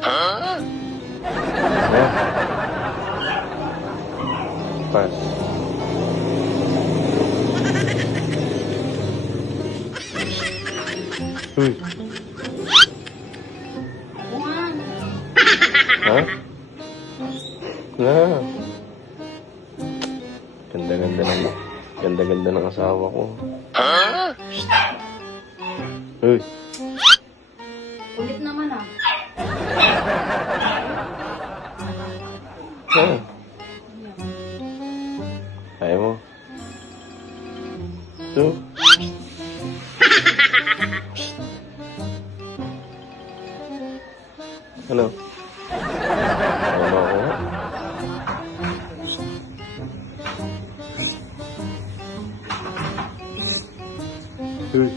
Huh? Pas. Uy. Ha? Na. Ganda-ganda ng asawa ko. Huh? Uy. Ulit naman ah. Ha? Ayaw mo? Ito. Ano? Ayaw mo ako? Uy.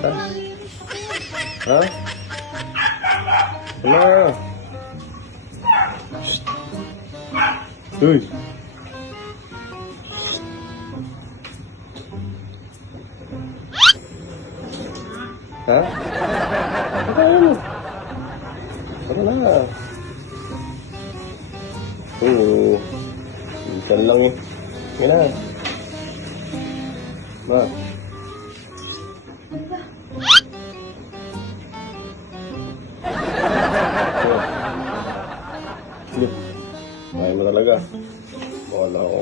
Tas. Ha? Wala. Uy. Ha? Ano? Ano na? Oo. Minsan lang eh. Yan na. Ma. Ayaw mo talaga. Wala ako.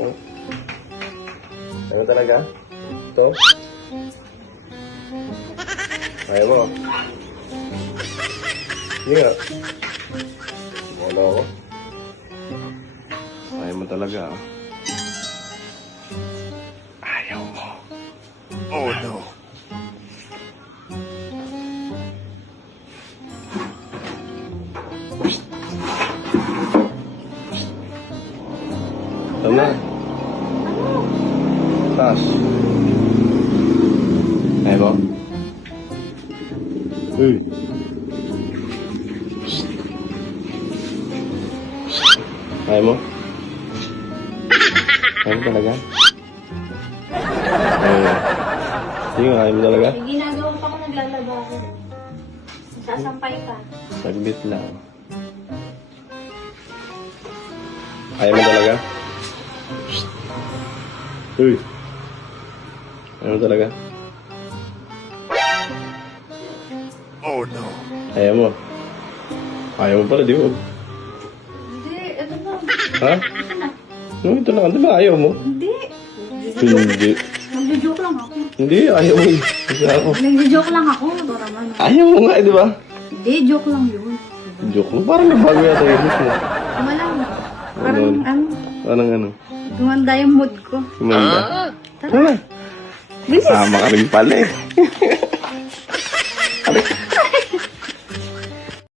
Ayaw talaga? Ito? Ayaw mo? Hindi nga. Wala ako. Ayaw mo talaga. Ayaw mo. Oh no. Tama. Tas. Ayaw mo? Uy. Ayaw mo? Ayaw mo talaga? Sige nga, ayaw mo talaga? May ginagawa pa ako, naglalaba ako. Sasampay pa. Saglit lang. Ayaw mo talaga? Uy. Ayaw mo talaga? Oh no. Ayaw mo? Ayaw mo pala, di ba? Hindi, ito na. Ha? No, ito lang. Di ba ayaw mo? Hindi. Hindi. Nagjo-joke lang ako. Hindi, ayaw mo. Hindi ako. Nagjo-joke lang ako. Para man. Ayaw mo nga, di ba? Hindi, joke lang yun. Joke mo. Parang nagbago yata yung mood mo. Wala na. Parang ano, Parang ano? gumanda yung mood ko. Kumanda. Tara. Bilis. Sama ka rin pala eh.